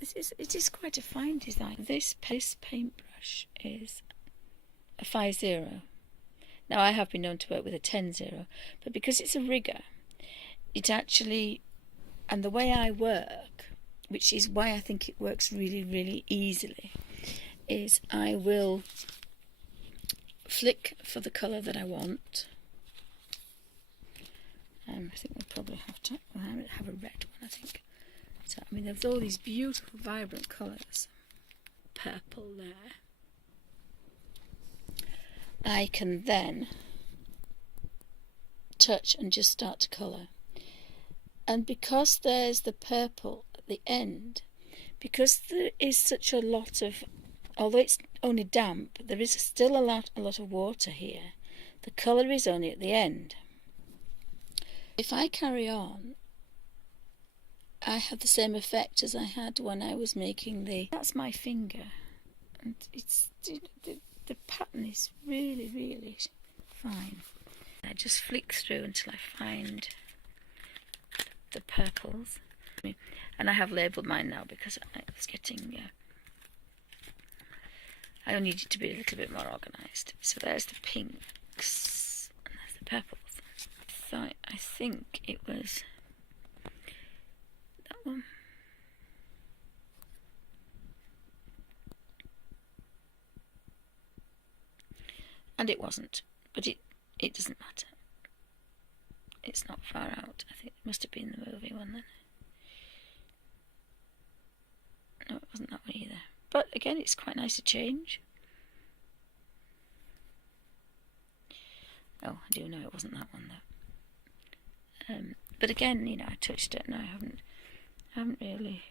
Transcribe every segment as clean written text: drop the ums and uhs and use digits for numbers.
it is quite a fine design. This paintbrush is a 5-0. Now I have been known to work with a 10-0, but because it's a rigger, it actually, and the way I work, which is why I think it works really, really easily, is I will flick for the colour that I want. I think we'll probably have to have a red one, I think. So, I mean, there's all these beautiful, vibrant colours. Purple there. I can then touch and just start to colour. And because there's the purple at the end, because there is such a lot of, although it's only damp, there is still a lot of water here. The colour is only at the end. If I carry on, I have the same effect as I had when I was making that's my finger, and it's the pattern is really, really fine. I just flick through until I find the purples, and I have labelled mine now because I was getting I needed to be a little bit more organised. So there's the pinks and there's the purples. So I think it was that one. And it wasn't, but it doesn't matter. It's not far out. I think it must have been the movie one then. No, it wasn't that one either. But again, it's quite nice to change. Oh, I do know it wasn't that one though. But again, you know, I touched it and I haven't really.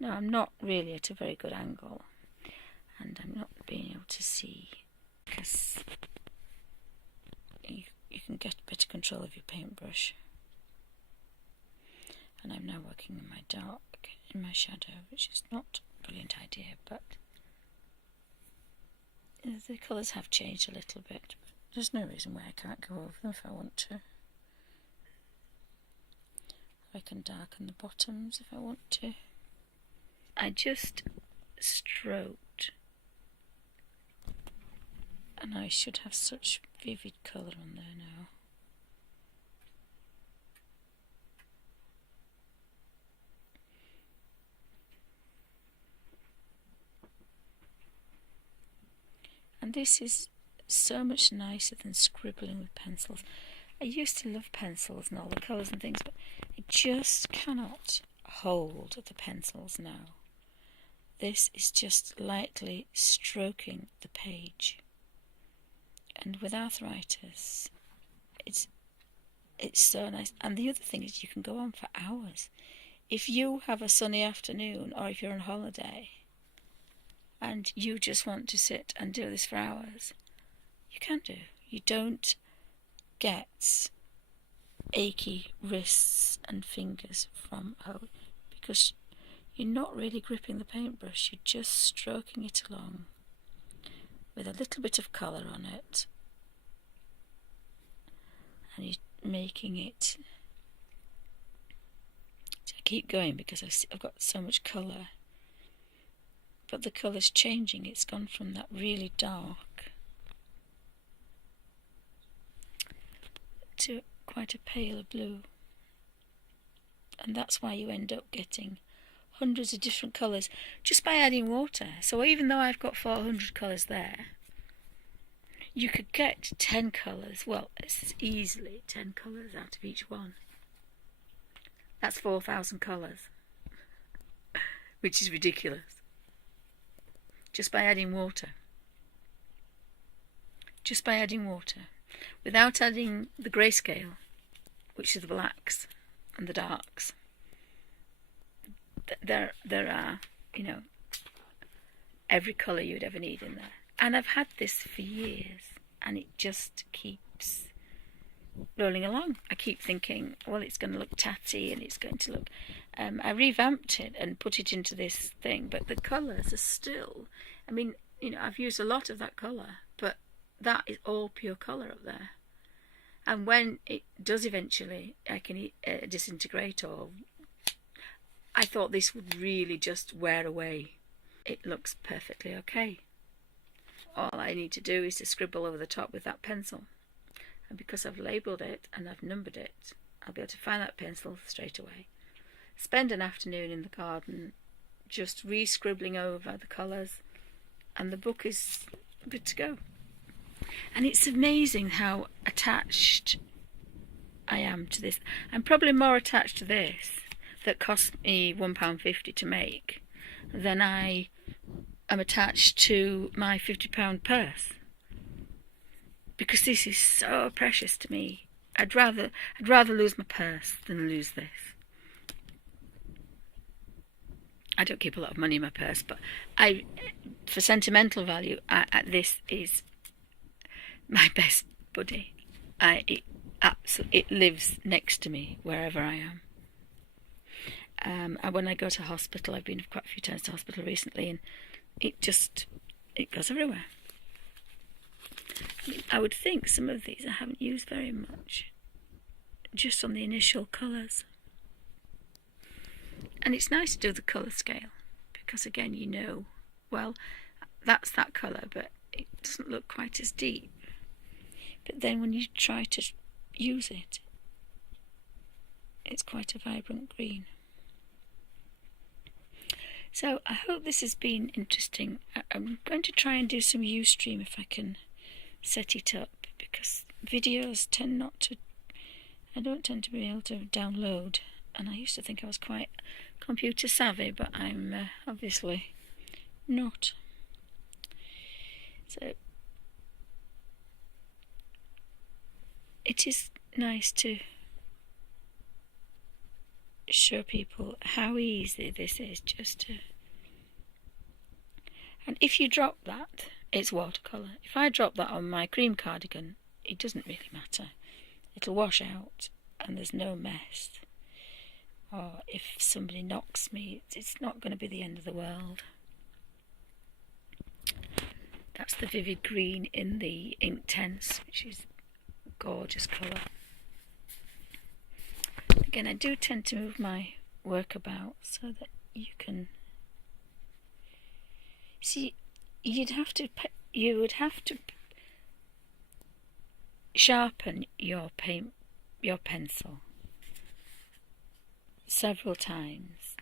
No, I'm not really at a very good angle, and I'm not being able to see because you can get better control of your paintbrush. And I'm now working in my dark, in my shadow, which is not a brilliant idea, but the colours have changed a little bit. But there's no reason why I can't go over them if I want to. I can darken the bottoms if I want to. I just stroked, and I should have such vivid colour on there now. And this is so much nicer than scribbling with pencils. I used to love pencils and all the colours and things, but I just cannot hold the pencils now. This is just lightly stroking the page. And with arthritis, it's so nice. And the other thing is you can go on for hours. If you have a sunny afternoon or if you're on holiday and you just want to sit and do this for hours, you can do. You don't get achy wrists and fingers from because you're not really gripping the paintbrush, you're just stroking it along with a little bit of colour on it, and you're making it. I keep going because I've got so much colour, but the colour's changing. It's gone from that really dark to quite a paler blue, and that's why you end up getting hundreds of different colours just by adding water. So even though I've got 400 colours there, you could get 10 colours. Well, it's easily 10 colours out of each one. That's 4,000 colours, which is ridiculous. Just by adding water. Just by adding water. Without adding the grayscale, which is the blacks and the darks. There are, you know, every colour you would ever need in there. And I've had this for years, and it just keeps rolling along. I keep thinking, well, it's going to look tatty, and it's going to look... I revamped it and put it into this thing, but the colours are still... I mean, you know, I've used a lot of that colour, but that is all pure colour up there. And when it does eventually, I can disintegrate, or I thought this would really just wear away. It looks perfectly okay. All I need to do is to scribble over the top with that pencil. And because I've labelled it and I've numbered it, I'll be able to find that pencil straight away. Spend an afternoon in the garden just re-scribbling over the colours, and the book is good to go. And it's amazing how attached I am to this. I'm probably more attached to this, that cost me £1.50 to make, than I am attached to my £50 purse, because this is so precious to me. I'd rather lose my purse than lose this. I don't keep a lot of money in my purse, but for sentimental value, this is my best buddy. It lives next to me wherever I am. And when I go to hospital, I've been quite a few times to hospital recently, and it goes everywhere. I would think some of these I haven't used very much, just on the initial colours. And it's nice to do the colour scale, because again, you know, well, that's that colour, but it doesn't look quite as deep. But then when you try to use it, it's quite a vibrant green. So I hope this has been interesting. I'm going to try and do some Ustream if I can set it up, because videos I don't tend to be able to download, and I used to think I was quite computer savvy, but I'm obviously not. So it is nice to show people how easy this is, just to... And if you drop that, it's watercolour. If I drop that on my cream cardigan, it doesn't really matter. It'll wash out and there's no mess. Or if somebody knocks me, it's not going to be the end of the world. That's the vivid green in the Inktense, which is a gorgeous colour. Again, I do tend to move my work about so that you can see. You would have to sharpen your pencil several times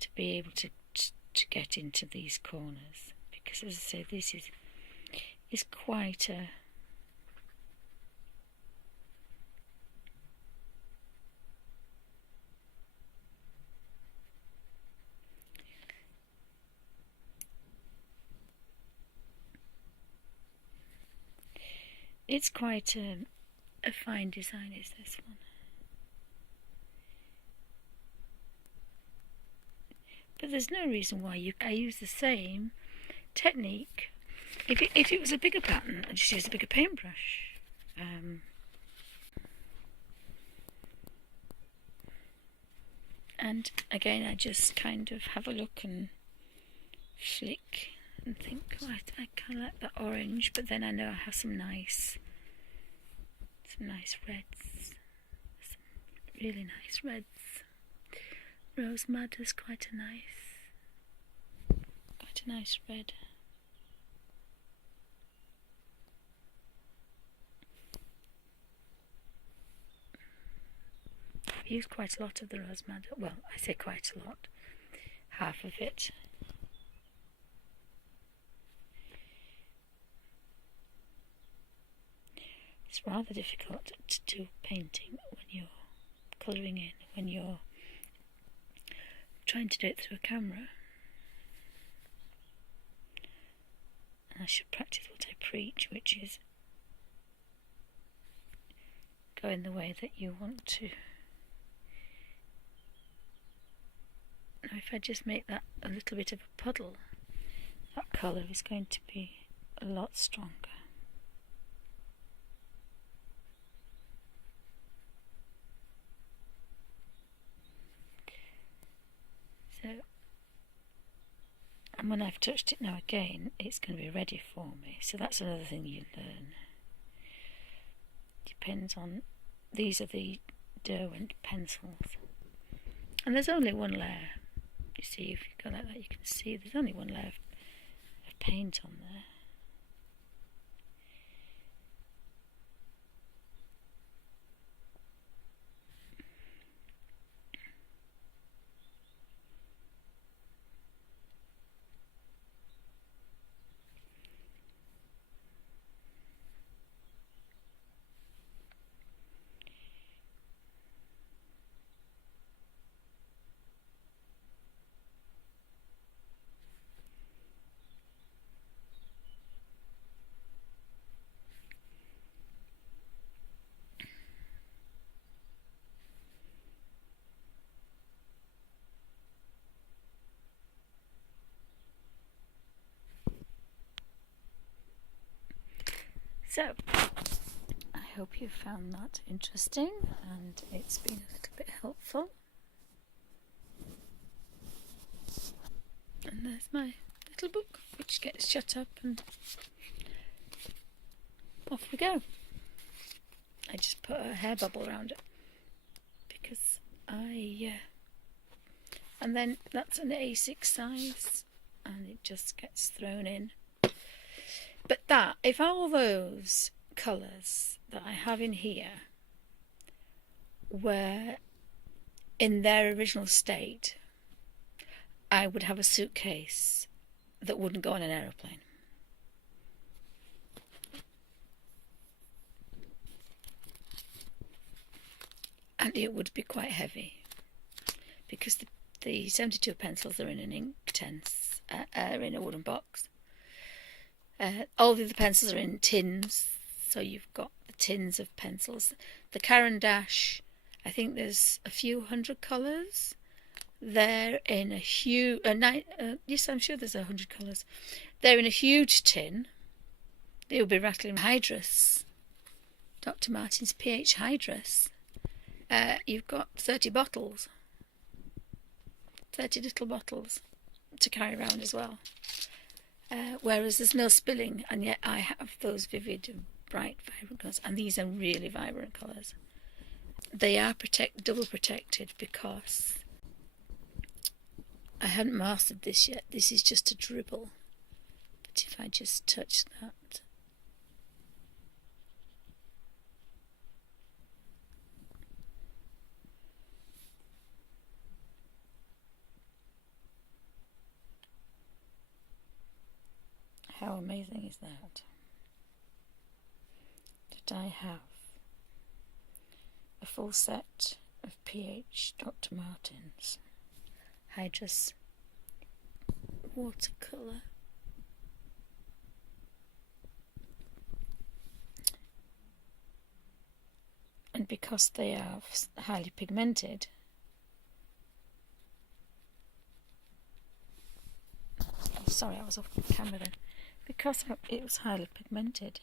to be able to get into these corners, because as I say, this is quite a... It's quite a fine design, is this one. But there's no reason why I use the same technique. If it was a bigger pattern, I'd just use a bigger paintbrush. And again, I just kind of have a look and flick and think, oh, I kind of like that orange, but then I know I have some nice reds, some really nice reds. Rose Madder's quite a nice red. I've used quite a lot of the Rose Madder. Well, I say quite a lot. Half of it. It's rather difficult to do painting when you're colouring in, when you're trying to do it through a camera. And I should practice what I preach, which is go in the way that you want to. Now if I just make that a little bit of a puddle, that colour is going to be a lot stronger. So, and when I've touched it now again, it's going to be ready for me. So that's another thing you learn. pens on. These are the Derwent pencils. And there's only one layer. You see, if you go like that, you can see there's only one layer of paint on there. So, I hope you found that interesting and it's been a little bit helpful. And there's my little book, which gets shut up and off we go. I just put a hair bubble around it because and then that's an A6 size and it just gets thrown in. But that, if all those colours that I have in here were in their original state, I would have a suitcase that wouldn't go on an aeroplane. And it would be quite heavy because the 72 pencils are in an ink tense, are in a wooden box. All the other pencils are in tins, so you've got the tins of pencils. The Caran d'Ache, I think there's a few hundred colours. They're in a huge, yes, I'm sure there's 100 colours. They're in a huge tin. They'll be rattling Hydrus, Dr. Martin's pH Hydrus. You've got 30 bottles, 30 little bottles to carry around as well. Whereas there's no spilling, and yet I have those vivid, bright, vibrant colours, and these are really vibrant colours. They are double protected because I hadn't mastered this yet. This is just a dribble. But if I just touch that, how amazing is that? That I have a full set of pH Dr. Martin's Hydrus watercolour. And because they are highly pigmented, sorry, I was off camera then. Because it was highly pigmented,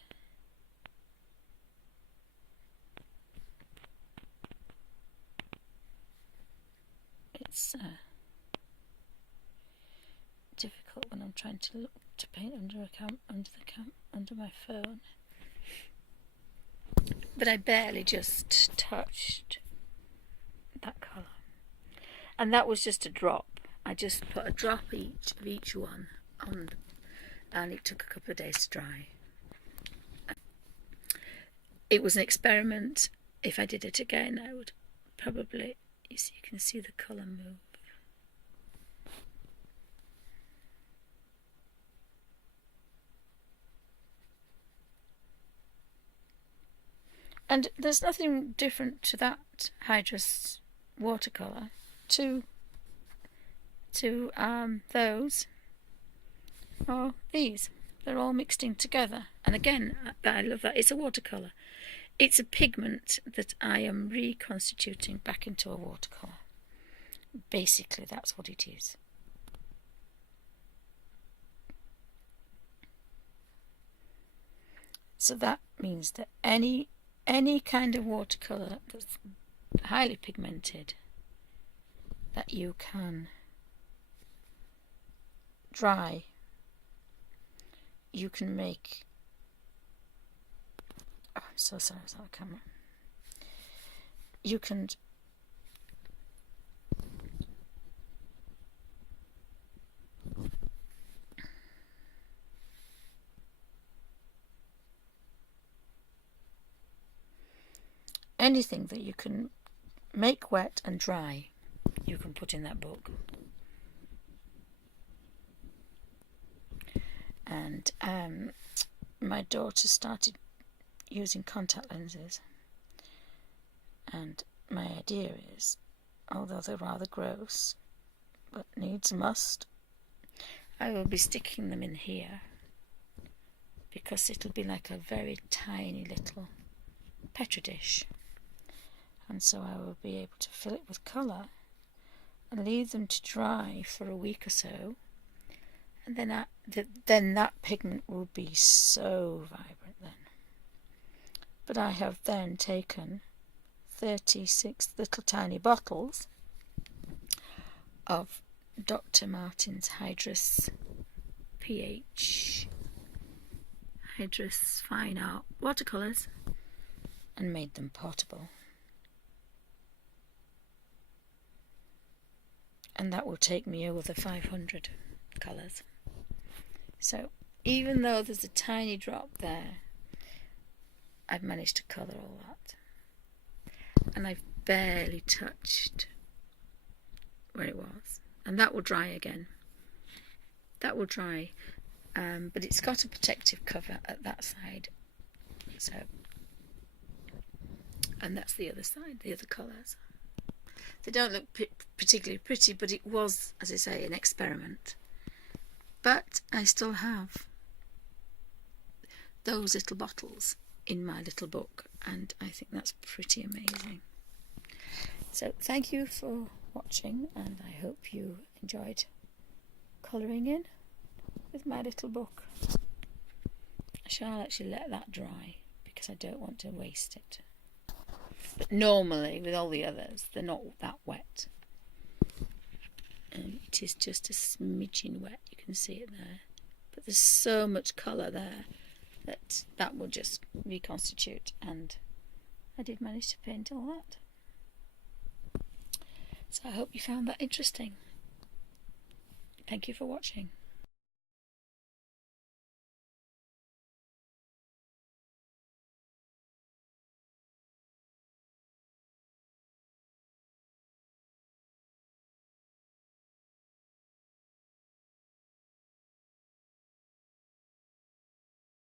it's difficult when I'm trying to look to paint under my phone. But I barely just touched that colour, and that was just a drop. I just put a drop of each one on, and it took a couple of days to dry. It was an experiment. If I did it again, I would probably, you can see the colour move. And there's nothing different to that Hydrus watercolour to those or these. They're all mixed in together. And again, I love that. It's a watercolour. It's a pigment that I am reconstituting back into a watercolour. Basically, that's what it is. So that means that any kind of watercolour that's highly pigmented that you can dry, you can make, so sorry, it's not the camera. You can anything that you can make wet and dry, you can put in that book. And my daughter started using contact lenses, and my idea is, although they're rather gross, but needs must, I will be sticking them in here, because it'll be like a very tiny little petri dish, and so I will be able to fill it with colour and leave them to dry for a week or so, and then that pigment will be so vibrant then. But I have then taken 36 little tiny bottles of Dr. Martin's Hydrus Fine Art watercolours and made them portable. And that will take me over 500 colours. So even though there's a tiny drop there, I've managed to colour all that. And I've barely touched where it was. And that will dry again. That will dry, but it's got a protective cover at that side. So, and that's the other side, the other colours. They don't look particularly pretty, but it was, as I say, an experiment. But I still have those little bottles in my little book, and I think that's pretty amazing. So thank you for watching, and I hope you enjoyed colouring in with my little book. I shall actually let that dry because I don't want to waste it. But normally with all the others, they're not that wet. It is just a smidgen wet, you can see it there. But there's so much colour there that will just reconstitute, and I did manage to paint all that. So I hope you found that interesting. Thank you for watching.